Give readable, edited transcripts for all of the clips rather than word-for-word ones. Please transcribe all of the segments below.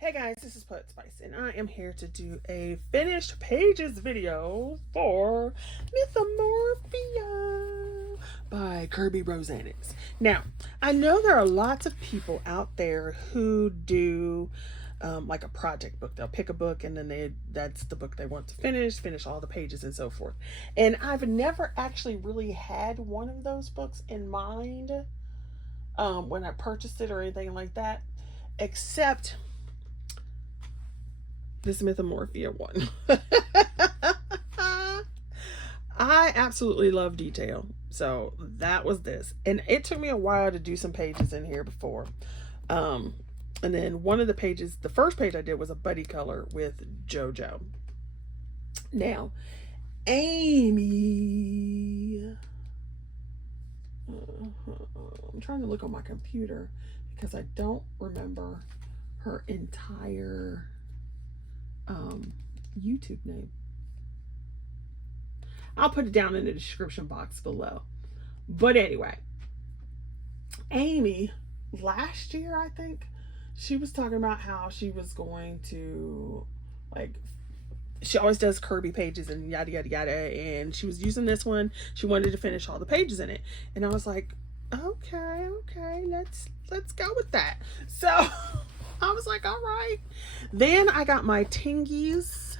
Hey guys, this is Poet Spice, and I am here to do a finished pages video for Mythomorphia by Kerby Rosanes. Now, I know there are lots of people out there who do like a project book. They'll pick a book and then that's the book they want to finish all the pages and so forth. And I've never actually really had one of those books in mind when I purchased it or anything like that, except this Mythomorphia one. I absolutely love detail, so that was this, and it took me a while to do some pages in here before. And then one of the pages, the first page I did was a buddy color with JoJo. Now, Amy, I'm trying to look on my computer because I don't remember her entire YouTube name. I'll put it down in the description box below. But anyway, Amy, last year, I think, she was talking about how she was going to, like, she always does Kerby pages and yada yada yada, and she was using this one. She wanted to finish all the pages in it, and I was like, okay, let's go with that. So I was like, all right. Then I got my Tingies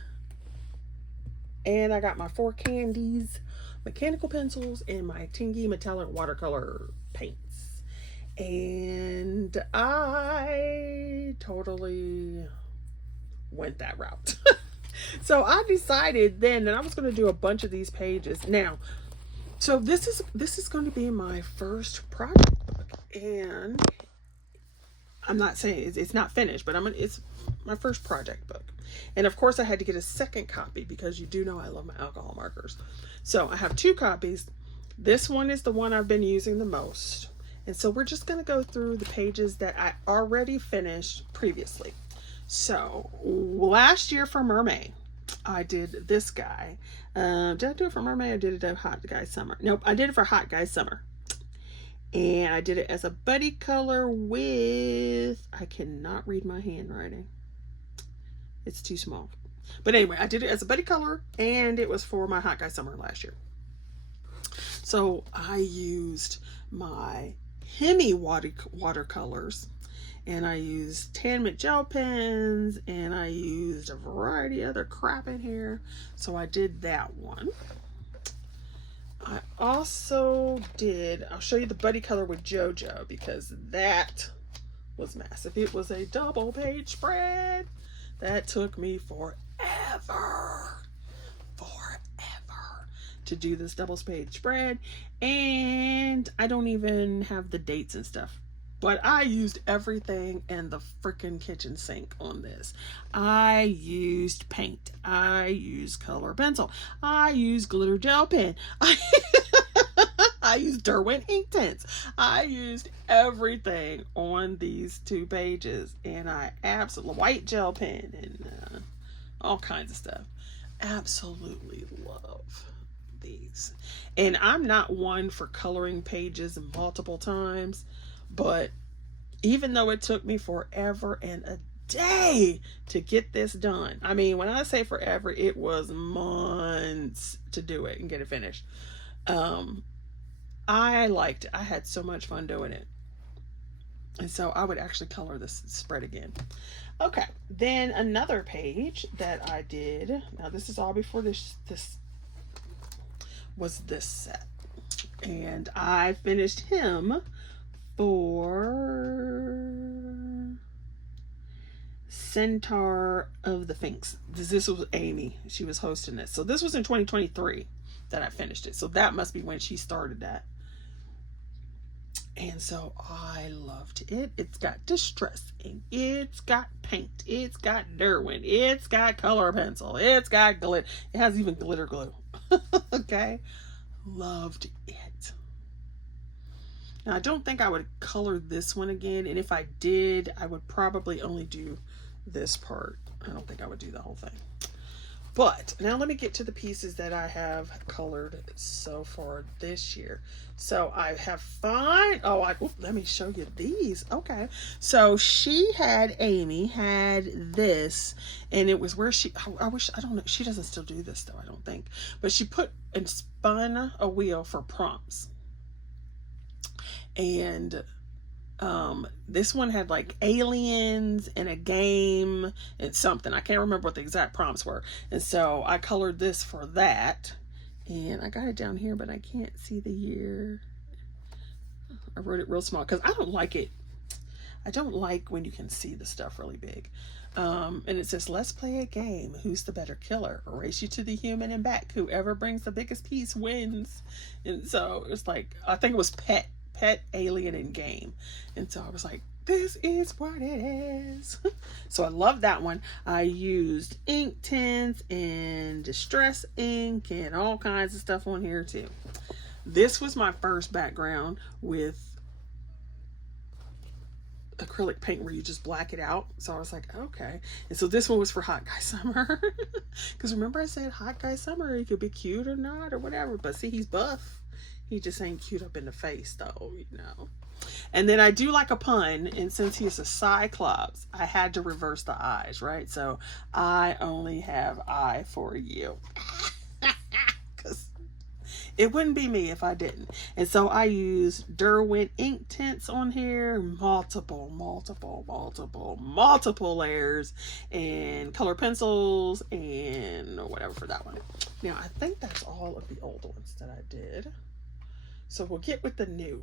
and I got my 4 Candies mechanical pencils and my Tingy metallic watercolor paints. And I totally went that route. So I decided then that I was going to do a bunch of these pages. Now, so this is going to be my first project book, and I'm not saying it's not finished, but it's my first project book. And of course I had to get a second copy because you do know I love my alcohol markers. So I have 2 copies. This one is the one I've been using the most. And so we're just going to go through the pages that I already finished previously. So last year for Mermaid, I did this guy. Did I do it for Mermaid or did it do Hot Guy Summer? Nope, I did it for Hot Guy Summer. And I did it as a buddy color with, I cannot read my handwriting. It's too small. But anyway, I did it as a buddy color, and it was for my Hot Guy Summer last year. So I used my Hemi watercolors, and I used Tan gel pens, and I used a variety of other crap in here. So I did that one. I also did, I'll show you the buddy color with JoJo because that was massive. It was a double page spread. That took me forever to do this double page spread. And I don't even have the dates and stuff. But I used everything in the freaking kitchen sink on this. I used paint. I used color pencil. I used glitter gel pen. I used Derwent ink tints. I used everything on these 2 pages. And I absolutely, white gel pen and all kinds of stuff. Absolutely love these. And I'm not one for coloring pages multiple times. But even though it took me forever and a day to get this done, I mean, when I say forever, it was months to do it and get it finished. I liked it. I had so much fun doing it. And so I would actually color this spread again. Okay, then another page that I did. Now this is all before this was this set. And I finished him for Centaur of the Sphinx. This was Amy. She was hosting this. So this was in 2023 that I finished it. So that must be when she started that. And so I loved it. It's got distress ink. It's got paint. It's got Derwent. It's got color pencil. It's got glitter. It has even glitter glue. Okay. Loved it. Now, I don't think I would color this one again, and if I did, I would probably only do this part. I don't think I would do the whole thing. But now let me get to the pieces that I have colored so far this year. So I have let me show you these. Okay. So Amy had this, and it was where I don't know, she doesn't still do this though, I don't think. But she put and spun a wheel for prompts. And this one had like aliens and a game and something. I can't remember what the exact prompts were. And so I colored this for that. And I got it down here, but I can't see the year. I wrote it real small because I don't like it. I don't like when you can see the stuff really big. And it says, let's play a game. Who's the better killer? Race you to the human and back. Whoever brings the biggest piece wins. And so it's like, I think it was pet, alien, and game. And so I was like, this is what it is. So I love that one. I used ink tints and distress ink and all kinds of stuff on here too. This was my first background with acrylic paint where you just black it out. So I was like, okay. And so this one was for Hot Guy Summer. Because remember I said Hot Guy Summer, he could be cute or not or whatever. But see, he's buff. He just ain't cute up in the face though, you know. And then I do like a pun, and since he's a cyclops, I had to reverse the eyes, right? So I only have eye for you. Because it wouldn't be me if I didn't. And so I used Derwent ink tints on here, multiple layers, and color pencils and whatever for that one. Now I think that's all of the old ones that I did. So we'll get with the new.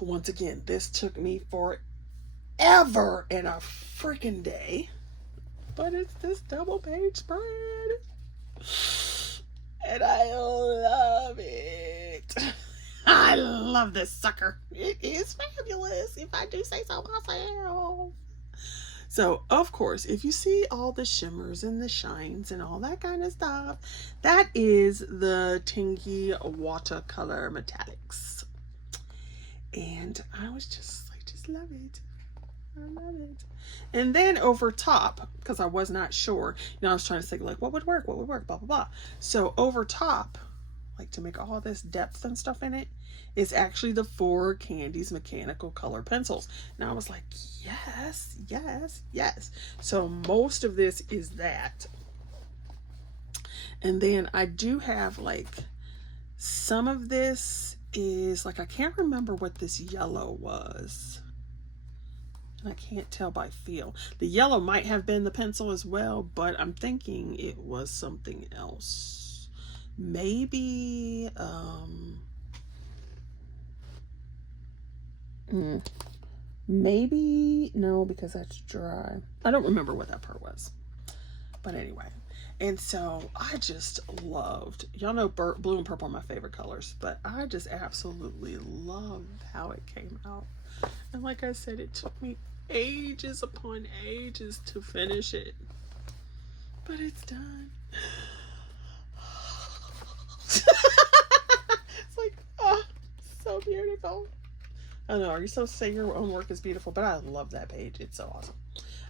Once again, this took me forever and a freaking day. But it's this double page spread. And I love it. I love this sucker. It is fabulous, if I do say so myself. So, of course, if you see all the shimmers and the shines and all that kind of stuff, that is the Tingy Watercolor Metallics. And I was just like, just love it. I love it. And then over top, because I was not sure, you know, I was trying to think like, what would work, blah, blah, blah. So over top, like to make all this depth and stuff in it, is actually the 4 Candies mechanical color pencils. And I was like, yes, yes, yes. So most of this is that. And then I do have like, some of this is like, I can't remember what this yellow was. And I can't tell by feel. The yellow might have been the pencil as well, but I'm thinking it was something else. Maybe, maybe, no, because that's dry. I don't remember what that part was. But anyway. And so I just loved, y'all know blue and purple are my favorite colors, but I just absolutely loved how it came out. And like I said, it took me ages upon ages to finish it, but it's done. It's like, oh, so beautiful. I know, are you supposed to say your own work is beautiful? But I love that page. It's so awesome.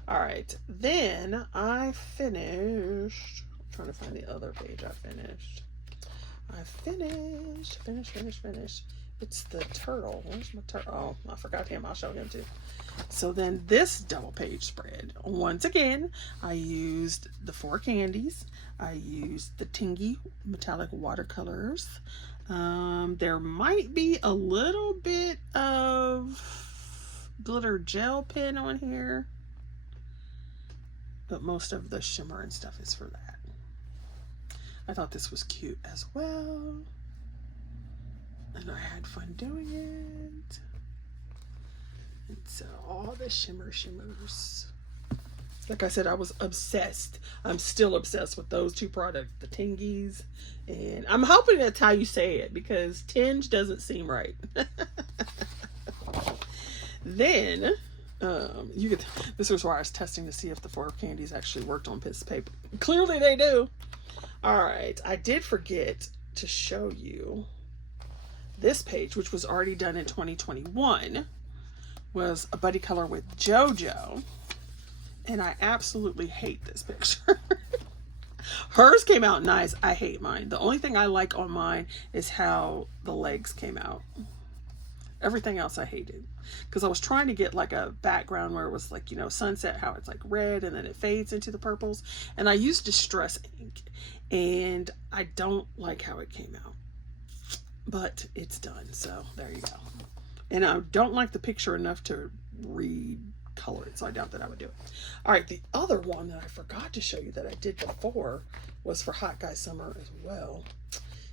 All right, then I finished. I'm trying to find the other page I finished. Finished. It's the turtle. Where's my turtle? Oh, I forgot him. I'll show him too. So then this double page spread, once again, I used the 4 Candies. I used the Tingy metallic watercolors. There might be a little bit of glitter gel pen on here, but most of the shimmer and stuff is for that. I thought this was cute as well, and I had fun doing it. And so all the shimmers. Like I said, I was obsessed. I'm still obsessed with those 2 products, the Tingies, and I'm hoping that's how you say it, because tinge doesn't seem right. Then this was where I was testing to see if the 4 Candies actually worked on piece of paper. Clearly they do. All right, I did forget to show you this page, which was already done in 2021, was a buddy color with JoJo. And I absolutely hate this picture. Hers came out nice. I hate mine. The only thing I like on mine is how the legs came out. Everything else I hated, because I was trying to get like a background where it was like, you know, sunset, how it's like red and then it fades into the purples. And I used Distress ink, and I don't like how it came out, but it's done. So there you go. And I don't like the picture enough to recolor it, so I doubt that I would do it. All right, the other one that I forgot to show you that I did before was for Hot Guy Summer as well.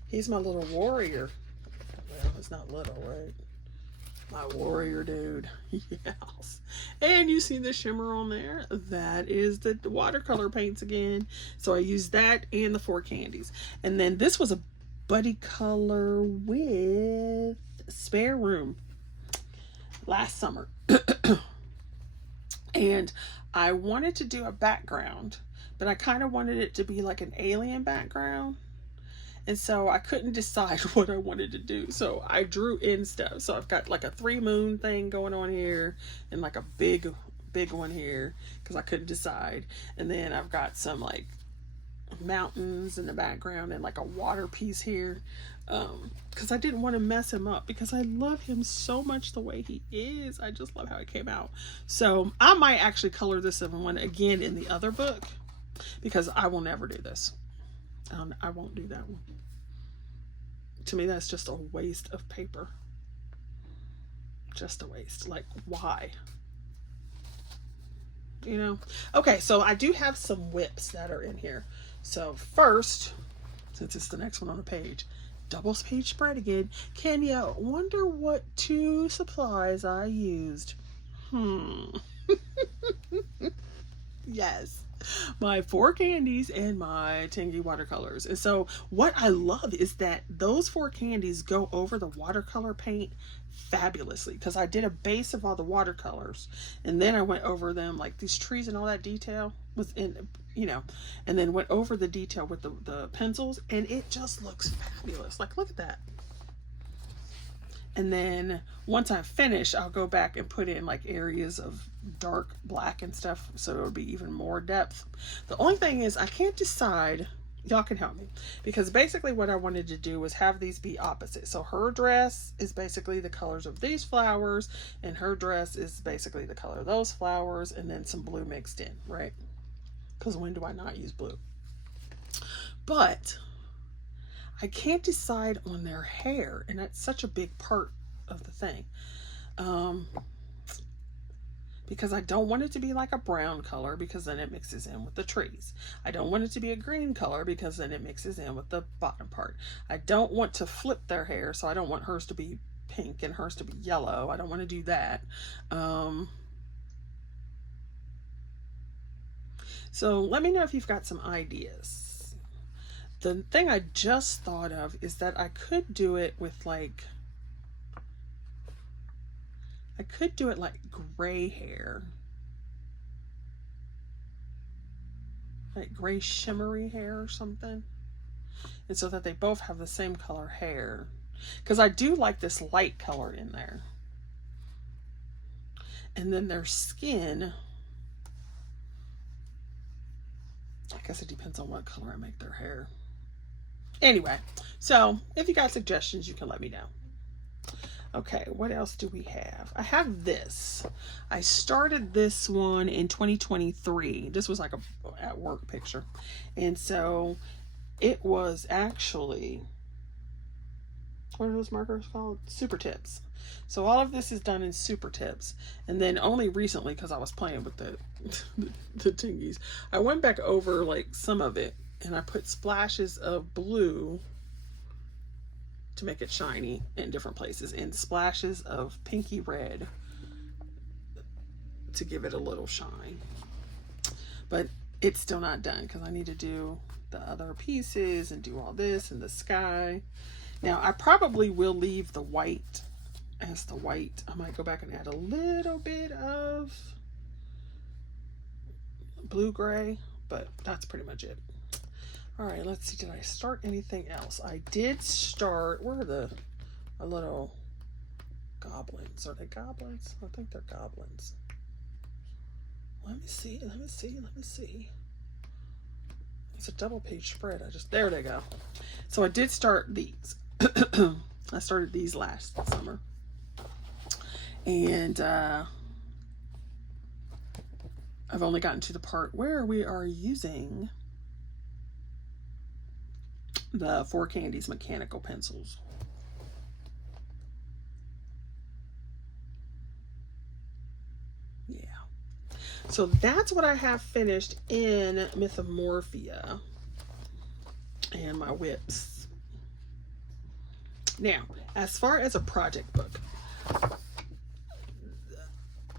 He's my little warrior. Well, it's not little, right? My warrior dude. Yes. And you see the shimmer on there? That is the watercolor paints again. So I used that and the 4 candies. And then this was a buddy color with Spare Room last summer. And I wanted to do a background, but I kind of wanted it to be like an alien background. And so I couldn't decide what I wanted to do. So I drew in stuff. So I've got like a 3 moon thing going on here and like a big one here because I couldn't decide. And then I've got some like mountains in the background and like a water piece here. Because I didn't want to mess him up because I love him so much the way he is. I just love how it came out. So I might actually color this one again in the other book because I will never do this. I won't do that one. To me, that's just a waste of paper. Just a waste. Like, why? You know? Okay, so I do have some whips that are in here. So first, since it's the next one on the page, double page spread again. Can you wonder what 2 supplies I used? Yes. My 4 candies and my Tingy watercolors. And so what I love is that those 4 candies go over the watercolor paint fabulously, because I did a base of all the watercolors and then I went over them like these trees and all that detail was in, you know, and then went over the detail with the pencils, and it just looks fabulous. Like, look at that. And then once I finish, I'll go back and put in like areas of dark black and stuff, so it'll be even more depth. The only thing is I can't decide. Y'all can help me, because basically what I wanted to do was have these be opposite. So her dress is basically the colors of these flowers, and her dress is basically the color of those flowers, and then some blue mixed in, right? Because when do I not use blue? But I can't decide on their hair, and that's such a big part of the thing. Because I don't want it to be like a brown color, because then it mixes in with the trees. I don't want it to be a green color, because then it mixes in with the bottom part. I don't want to flip their hair, so I don't want hers to be pink and hers to be yellow. I don't want to do that. So let me know if you've got some ideas. The thing I just thought of is that I could do it with like, I could do it like gray hair. Like gray shimmery hair or something. And so that they both have the same color hair. Because I do like this light color in there. And then their skin, I guess it depends on what color I make their hair. Anyway, so if you got suggestions, you can let me know. Okay, what else do we have? I have this. I started this one in 2023. This was like a at work picture. And so it was actually, what are those markers called? Super tips. So all of this is done in super tips. And then only recently, because I was playing with the tingies, I went back over like some of it, and I put splashes of blue to make it shiny in different places, and splashes of pinky red to give it a little shine. But it's still not done, because I need to do the other pieces and do all this and the sky. Now I probably will leave the white as the white. I might go back and add a little bit of blue gray, but that's pretty much it. All right, let's see. Did I start anything else? I did start. Where are our little goblins? Are they goblins? I think they're goblins. Let me see. Let me see. Let me see. It's a double page spread. There they go. So I did start these. I started these last summer. And I've only gotten to the part where we are using the Four Candies mechanical pencils. Yeah. So that's what I have finished in Mythomorphia and my whips. Now, as far as a project book,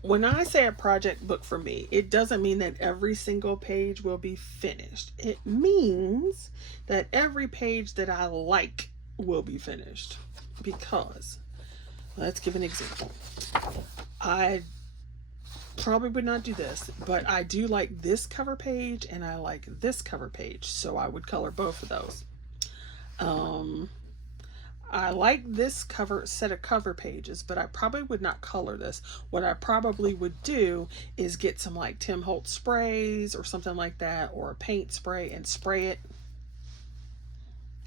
when I say a project book for me, it doesn't mean that every single page will be finished. It means that every page that I like will be finished. Because, let's give an example. I probably would not do this, but I do like this cover page and I like this cover page, so I would color both of those. I like this set of cover pages, but I probably would not color this. What I probably would do is get some like Tim Holtz sprays or something like that, or a paint spray, and spray it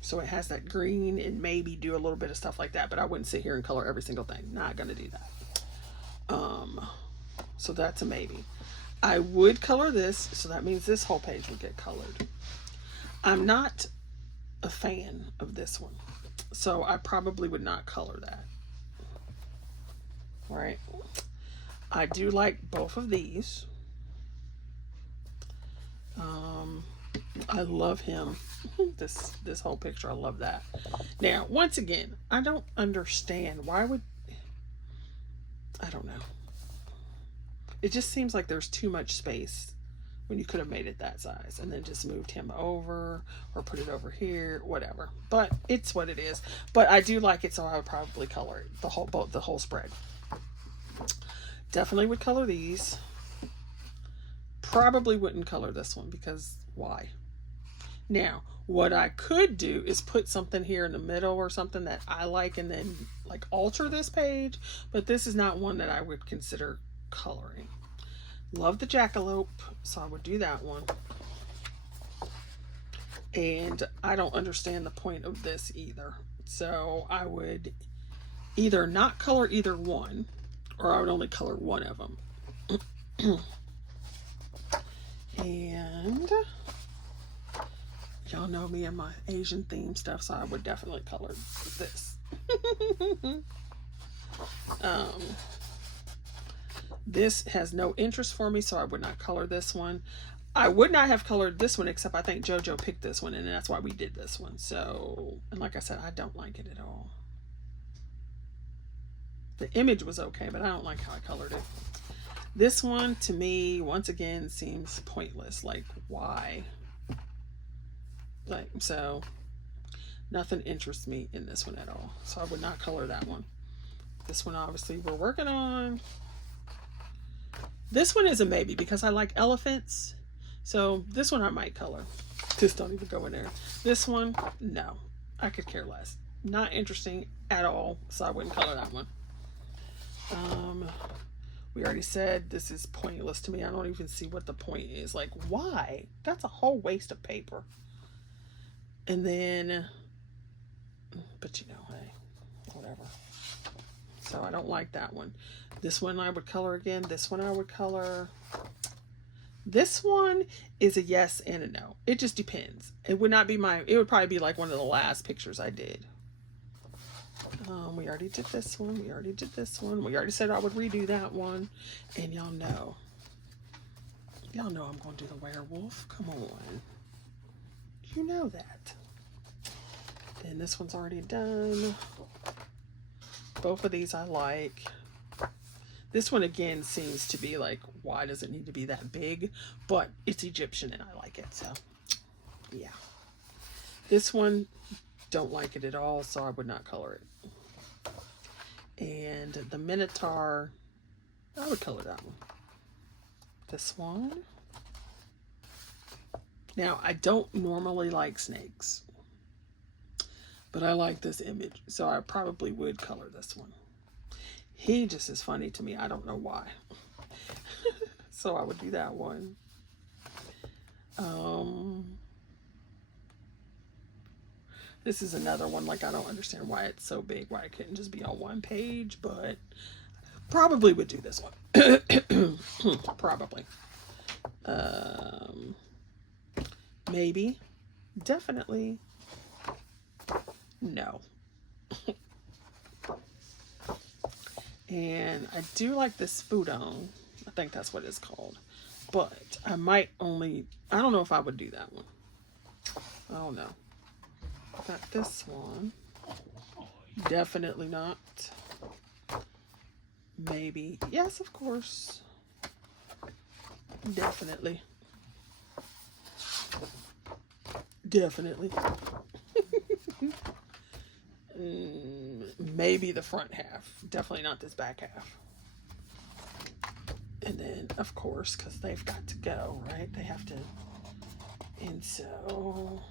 so it has that green, and maybe do a little bit of stuff like that, but I wouldn't sit here and color every single thing. Not gonna do that. So that's a maybe. I would color this, so that means this whole page would get colored. I'm not a fan of this one, so I probably would not color that. All right. I do like both of these. I love him. This whole picture, I love that. Now, once again, I don't understand why would, I don't know. It just seems like there's too much space when you could have made it that size and then just moved him over or put it over here, whatever. But it's what it is. But I do like it, so I would probably color it, the whole spread. Definitely would color these. Probably wouldn't color this one because why? Now, what I could do is put something here in the middle or something that I like and then like alter this page, but this is not one that I would consider coloring. Love the jackalope, so I would do that one. And I don't understand the point of this either. So I would either not color either one, or I would only color one of them. And y'all know me and my Asian theme stuff, so I would definitely color this. This has no interest for me, so I would not color this one. I would not have colored this one, except I think JoJo picked this one, and that's why we did this one. So, and like I said, I don't like it at all. The image was okay, but I don't like how I colored it. This one, to me, once again, seems pointless. Like, why? Like, so, nothing interests me in this one at all. So I would not color that one. This one, obviously, we're working on. This one is a maybe because I like elephants. So this one I might color. Just don't even go in there. This one, no. I could care less. Not interesting at all. So I wouldn't color that one. We already said this is pointless to me. I don't even see what the point is. Like, why? That's a whole waste of paper. And then, but you know, hey, whatever. So I don't like that one. This one I would color again. This one I would color. This one is a yes and a no. It just depends. It would not be it would probably be like one of the last pictures I did. We already did this one. We already did this one. We already said I would redo that one. And y'all know I'm going to do the werewolf. Come on. You know that. Then this one's already done. Both of these I like. This one again seems to be like, why does it need to be that big? But it's Egyptian and I like it, so yeah. This one, don't like it at all, so I would not color it. And the Minotaur, I would color that one. This one. Now, I don't normally like snakes, but I like this image, so I probably would color this one. He just is funny to me. I don't know why. So I would do that one. This is another one, like, I don't understand why it's so big, why it couldn't just be on one page, but probably would do this one. Probably. Maybe. Definitely. No. And I do like this Fudong. I think that's what it's called. But I might only, I don't know if I would do that one. I don't know. Got this one. Definitely not. Maybe. Yes, of course. Definitely. Definitely. Maybe the front half. Definitely not this back half. And then, of course, because they've got to go, right? They have to. And so,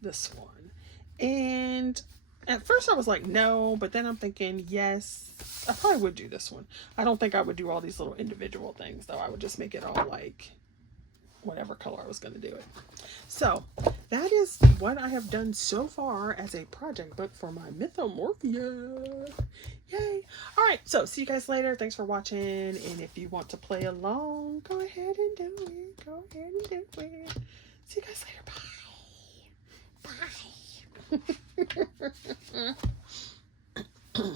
this one. And at first I was like, no, but then I'm thinking, yes, I probably would do this one. I don't think I would do all these little individual things, though. I would just make it all like whatever color I was going to do it. So that is what I have done so far as a project book for my Mythomorphia. Yay. All right, so see you guys later. Thanks for watching, and if you want to play along, go ahead and do it. Go ahead and do it. See you guys later. Bye. Bye.